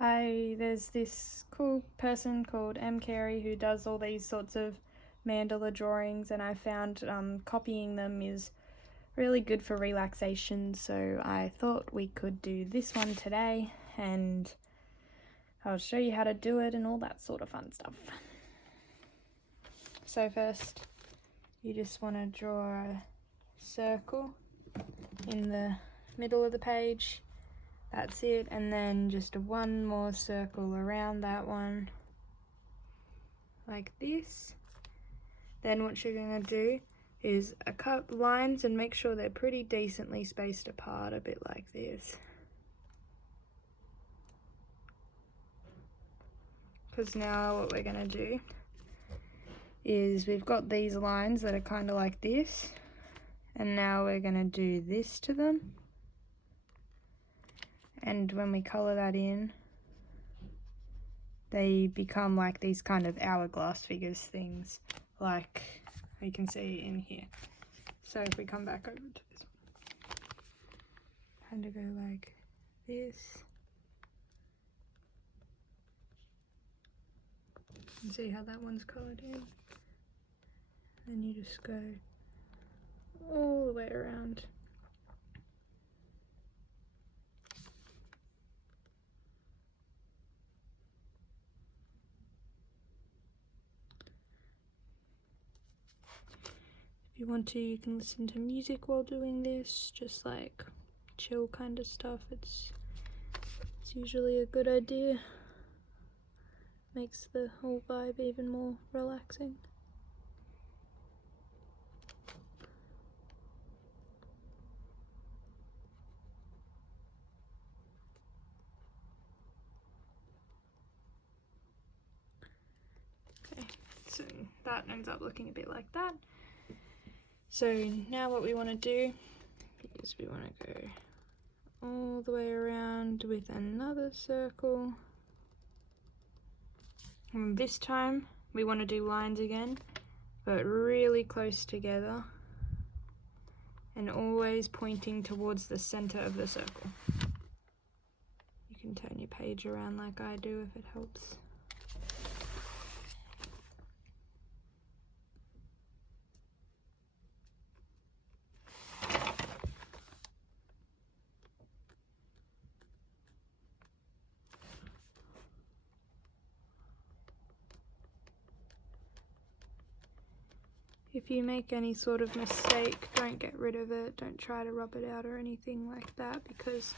Hi. There's this cool person called M. Carey who does all these sorts of mandala drawings, and I found copying them is really good for relaxation, so I thought we could do this one today, and I'll show you how to do it and all that sort of fun stuff. So first, you just want to draw a circle in the middle of the page. That's it, and then just one more circle around that one, like this. Then what you're going to do is cut lines and make sure they're pretty decently spaced apart, a bit like this. Because now what we're going to do is we've got these lines that are kind of like this, and now we're going to do this to them. And when we colour that in, they become like these kind of hourglass figures things, like you can see in here. So if we come back over to this one, kind of go like this. And see how that one's coloured in? Then you just go all the way around. If you want to, you can listen to music while doing this, just like chill kind of stuff. It's usually a good idea. Makes the whole vibe even more relaxing. Okay, so that ends up looking a bit like that. So now what we want to do is we want to go all the way around with another circle. And this time we want to do lines again, but really close together and always pointing towards the center of the circle. You can turn your page around like I do if it helps. If you make any sort of mistake, don't get rid of it. Don't try to rub it out or anything like that, because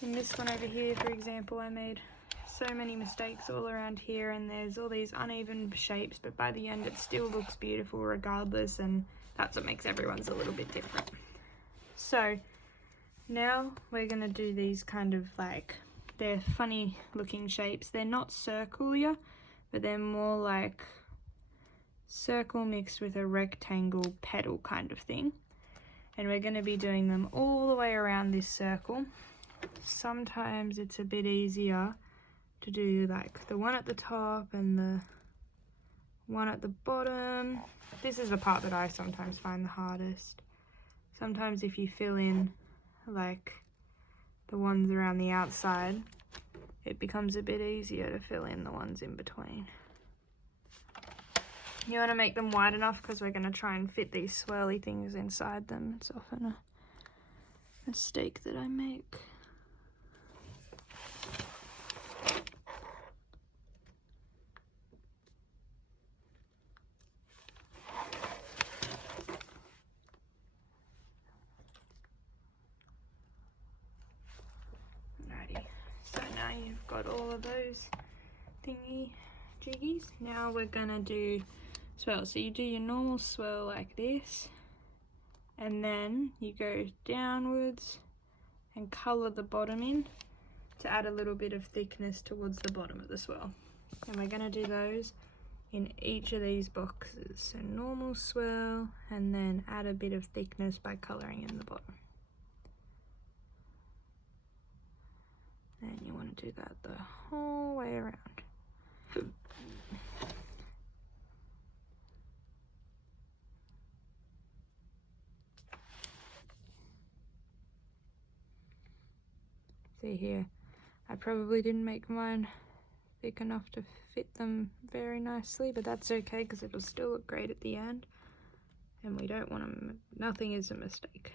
in this one over here, for example, I made so many mistakes all around here, and there's all these uneven shapes, but by the end it still looks beautiful regardless, and that's what makes everyone's a little bit different. So now we're going to do these kind of like, they're funny looking shapes. They're not circular, but they're more like circle mixed with a rectangle petal kind of thing, and we're going to be doing them all the way around this circle. Sometimes it's a bit easier to do like the one at the top and the one at the bottom. This is the part that I sometimes find the hardest. Sometimes if you fill in like the ones around the outside, it becomes a bit easier to fill in the ones in between. You want to make them wide enough because we're going to try and fit these swirly things inside them. It's often a mistake that I make. Alrighty, so now you've got all of those thingy jiggies. Now we're going to do swirl. So you do your normal swirl like this, and then you go downwards and colour the bottom in to add a little bit of thickness towards the bottom of the swirl. And we're going to do those in each of these boxes. So normal swirl, and then add a bit of thickness by colouring in the bottom. And you want to do that the whole way around. See here, I probably didn't make mine thick enough to fit them very nicely, but that's okay because it'll still look great at the end. And we don't want them, nothing is a mistake.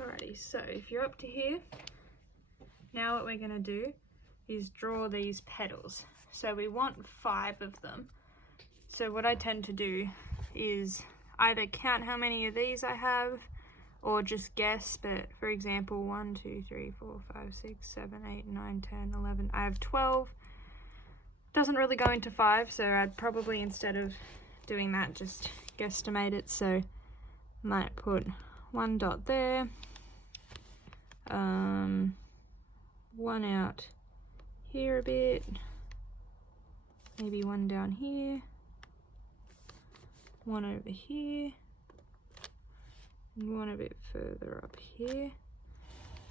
Alrighty, so if you're up to here, now what we're going to do is draw these petals. So we want 5 of them. So what I tend to do is either count how many of these I have or just guess, but for example 1, 2, 3, 4, 5, 6, 7, 8, 9, 10, 11, I have 12. Doesn't really go into 5, so I'd probably, instead of doing that, just guesstimate it. So might put 1 dot there, 1 out here a bit, maybe 1 down here, 1 over here, and 1 a bit further up here.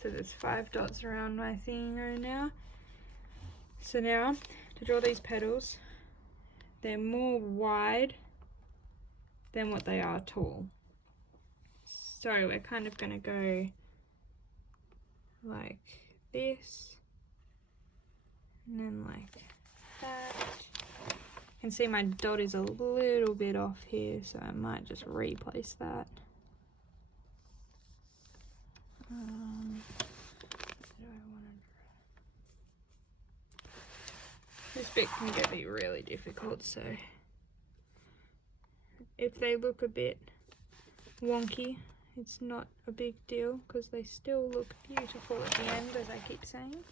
So there's 5 dots around my thing right now. So now to draw these petals, they're more wide than what they are tall. So we're kind of going to go like this, and then like that. You can see my dot is a little bit off here, so I might just replace that. This bit can be really difficult, so if they look a bit wonky, it's not a big deal because they still look beautiful at the end, as I keep saying.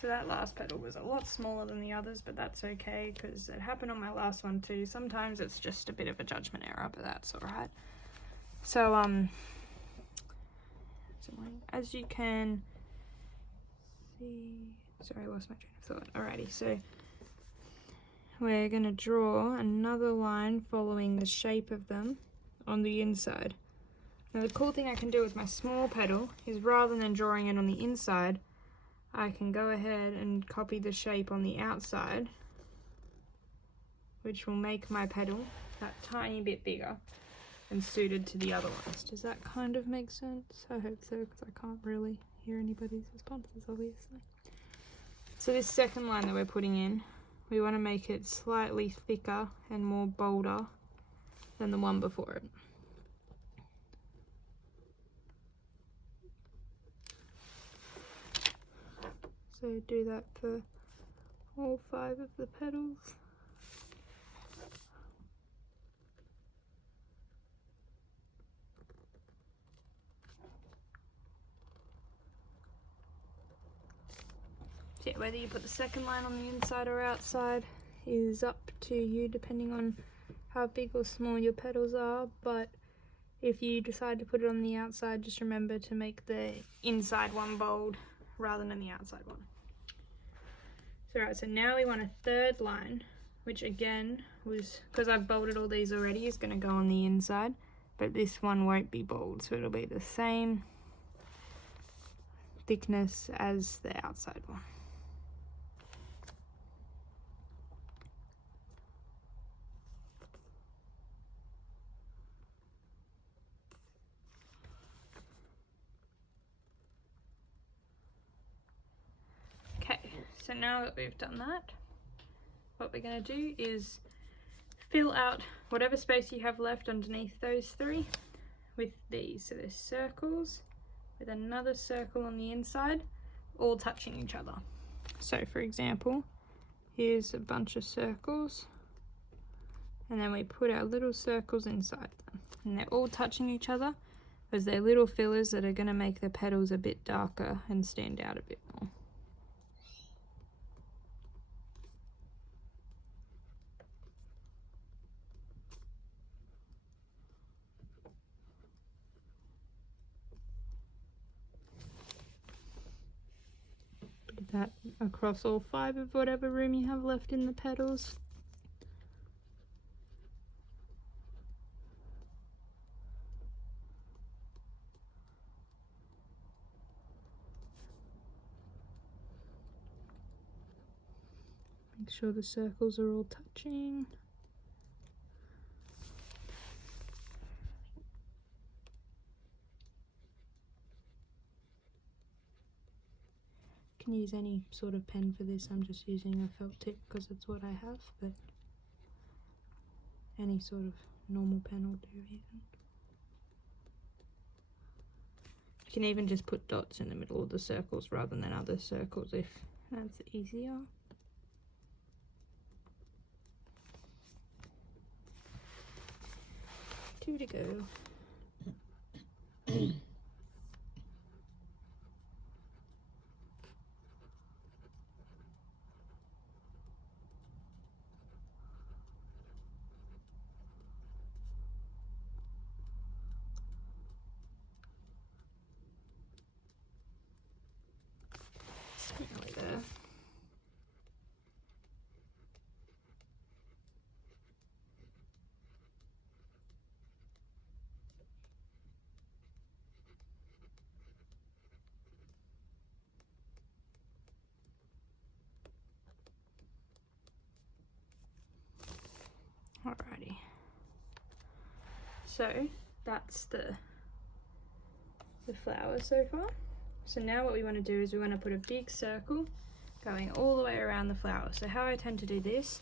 So that last petal was a lot smaller than the others, but that's okay because it happened on my last one too. Sometimes it's just a bit of a judgment error, but that's alright. So as you can see, sorry, I lost my train of thought. Alrighty, so we're going to draw another line following the shape of them on the inside. Now the cool thing I can do with my small petal is, rather than drawing it on the inside, I can go ahead and copy the shape on the outside, which will make my petal that tiny bit bigger and suited to the other ones. Does that kind of make sense? I hope so, because I can't really hear anybody's responses, obviously. So this second line that we're putting in, we want to make it slightly thicker and more bolder than the one before it. So do that for all 5 of the petals. So yeah, whether you put the second line on the inside or outside is up to you, depending on how big or small your petals are, but if you decide to put it on the outside, just remember to make the inside one bold rather than the outside one. So right, so now we want a third line, which again was, because I've bolded all these already, is going to go on the inside, but this one won't be bold, so it'll be the same thickness as the outside one. Okay, so now that we've done that, what we're going to do is fill out whatever space you have left underneath those 3 with these. So there's circles with another circle on the inside, all touching each other. So for example, here's a bunch of circles, and then we put our little circles inside them, and they're all touching each other because they're little fillers that are going to make the petals a bit darker and stand out a bit more. that across all 5 of whatever room you have left in the petals. Make sure the circles are all touching. You can use any sort of pen for this. I'm just using a felt tip because it's what I have, but any sort of normal pen will do even. You can even just put dots in the middle of the circles rather than other circles if that's easier. Two to go. Nearly there. Alrighty. So that's the flower so far. So now what we want to do is we want to put a big circle going all the way around the flower. So how I tend to do this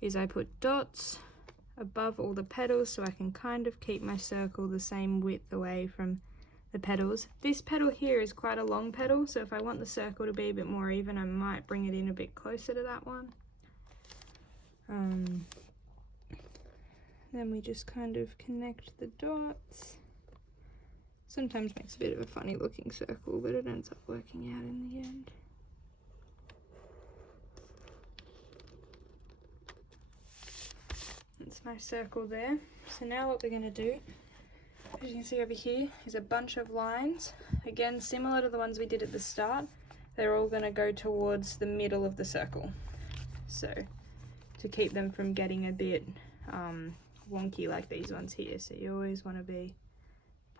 is I put dots above all the petals so I can kind of keep my circle the same width away from the petals. This petal here is quite a long petal, so if I want the circle to be a bit more even, I might bring it in a bit closer to that one. Then we just kind of connect the dots. Sometimes makes a bit of a funny looking circle, but it ends up working out in the end. That's my circle there. So now what we're going to do, as you can see over here, is a bunch of lines. Again, similar to the ones we did at the start, they're all going to go towards the middle of the circle. So to keep them from getting a bit wonky like these ones here. So you always want to be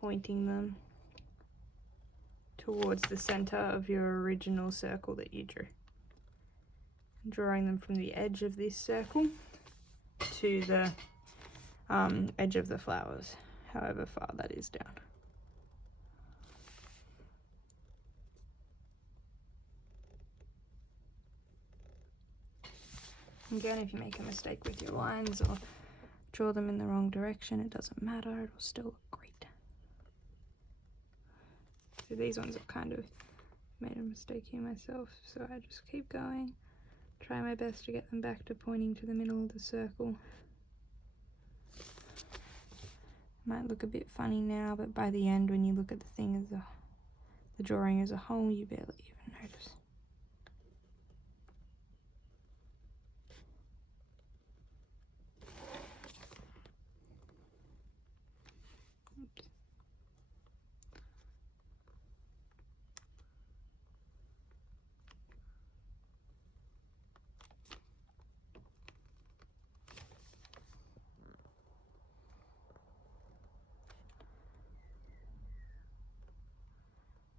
pointing them towards the center of your original circle that you drew. Drawing them from the edge of this circle to the edge of the flowers, however far that is down. Again, if you make a mistake with your lines or draw them in the wrong direction, it doesn't matter, it'll still look great. So these ones I've kind of made a mistake here myself, so I just keep going, try my best to get them back to pointing to the middle of the circle. Might look a bit funny now, but by the end when you look at the thing as the drawing as a whole, you barely even notice. Oops.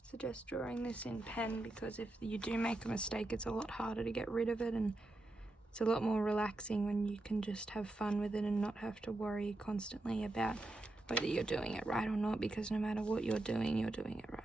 Suggest drawing this in pen because if you do make a mistake, it's a lot harder to get rid of it, and it's a lot more relaxing when you can just have fun with it and not have to worry constantly about whether you're doing it right or not, because no matter what you're doing it right.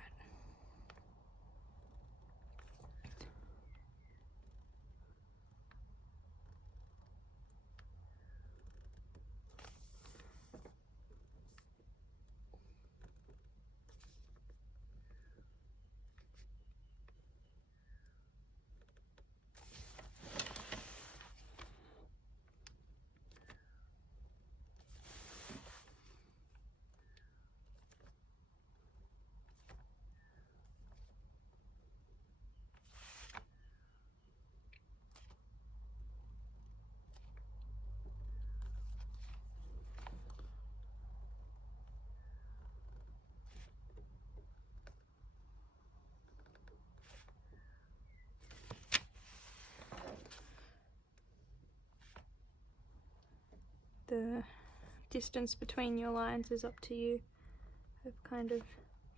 the distance between your lines is up to you. I've kind of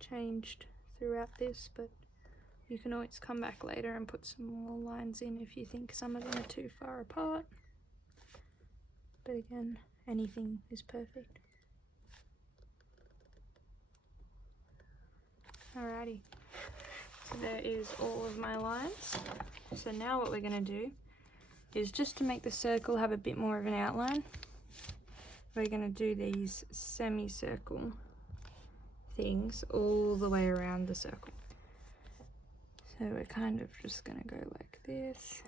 changed throughout this, but you can always come back later and put some more lines in if you think some of them are too far apart. But again, anything is perfect. Alrighty, so there is all of my lines. So now what we're going to do is, just to make the circle have a bit more of an outline, we're going to do these semicircle things all the way around the circle. So we're kind of just going to go like this.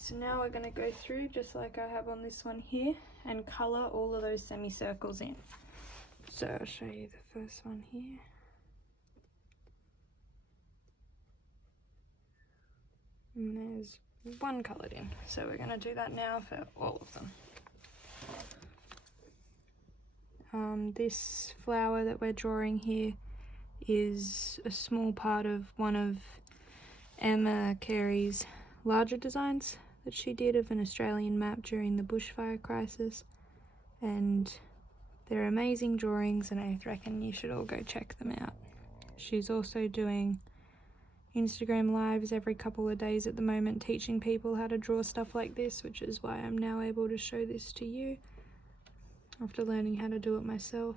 So now we're going to go through, just like I have on this one here, and colour all of those semicircles in. So I'll show you the first one here. And there's one coloured in. So we're going to do that now for all of them. This flower that we're drawing here is a small part of one of Emma Carey's larger designs that she did of an Australian map during the bushfire crisis, and they're amazing drawings, and I reckon you should all go check them out. She's also doing Instagram lives every couple of days at the moment, teaching people how to draw stuff like this, which is why I'm now able to show this to you after learning how to do it myself.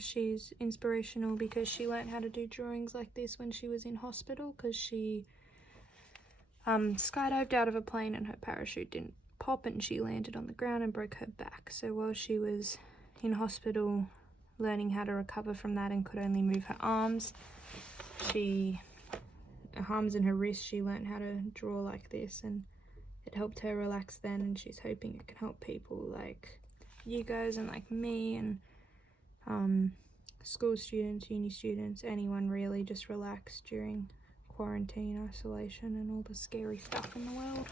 She's inspirational because she learned how to do drawings like this when she was in hospital, because she skydived out of a plane and her parachute didn't pop and she landed on the ground and broke her back. So while she was in hospital learning how to recover from that and could only move her arms and her wrists, she learned how to draw like this, and it helped her relax then, and she's hoping it can help people like you guys and like me and school students, uni students, anyone really, just relax during quarantine, isolation, and all the scary stuff in the world.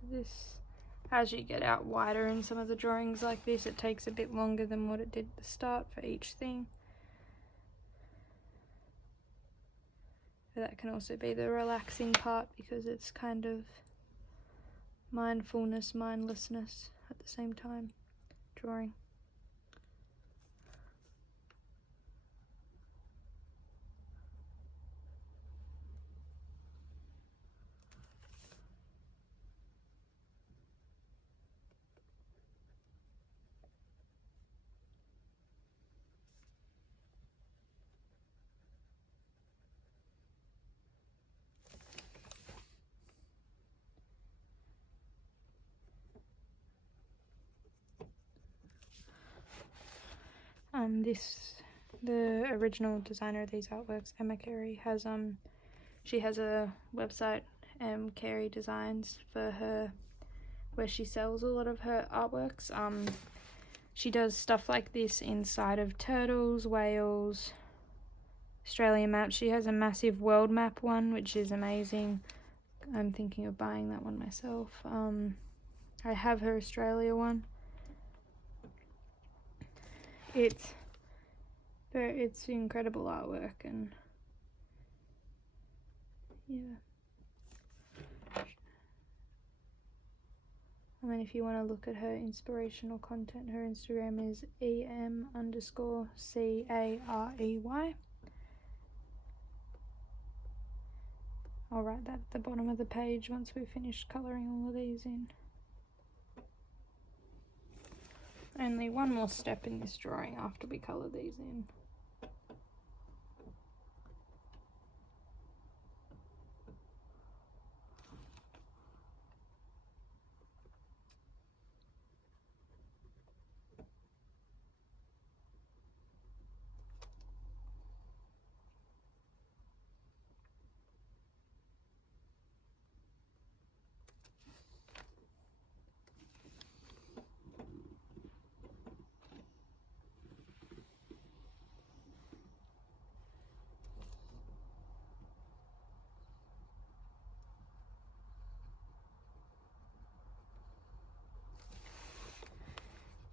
So this, as you get out wider in some of the drawings like this, it takes a bit longer than what it did at the start for each thing. That can also be the relaxing part, because it's kind of mindfulness, mindlessness at the same time, drawing. The original designer of these artworks, Emma Carey, she has a website, Carey Designs, for her, where she sells a lot of her artworks. She does stuff like this inside of turtles, whales, Australian maps. She has a massive world map one, which is amazing. I'm thinking of buying that one myself. I have her Australia one. It's incredible artwork, and yeah. I mean, if you want to look at her inspirational content, her Instagram is em_carey. I'll write that at the bottom of the page once we've finished colouring all of these in. only one more step in this drawing after we colour these in.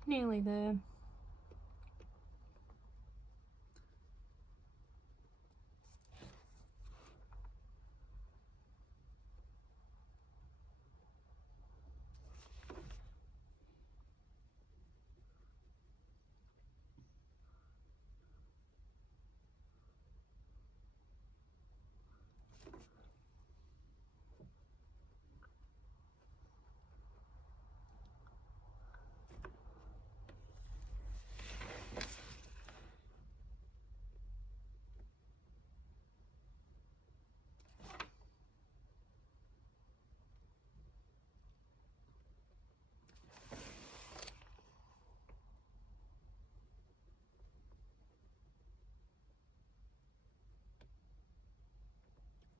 Nearly there.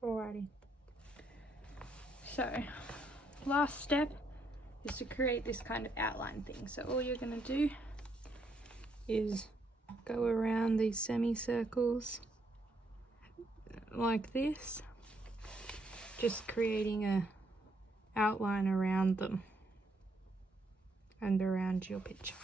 Alrighty. So, last step is to create this kind of outline thing. So all you're going to do is go around these semicircles like this, just creating a outline around them and around your picture.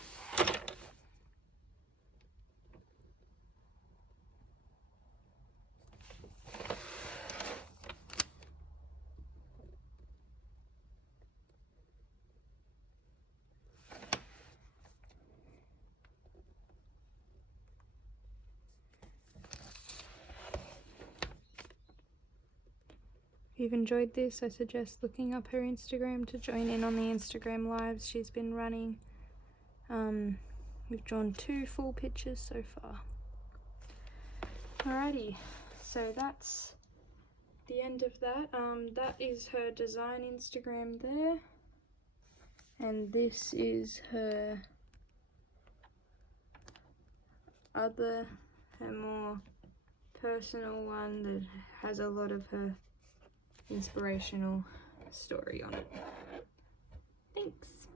If you've enjoyed this, I suggest looking up her Instagram to join in on the Instagram lives she's been running. We've drawn 2 full pictures so far. Alrighty, so that's the end of that. That is her design Instagram there, and this is her more personal one that has a lot of her inspirational story on it. Thanks.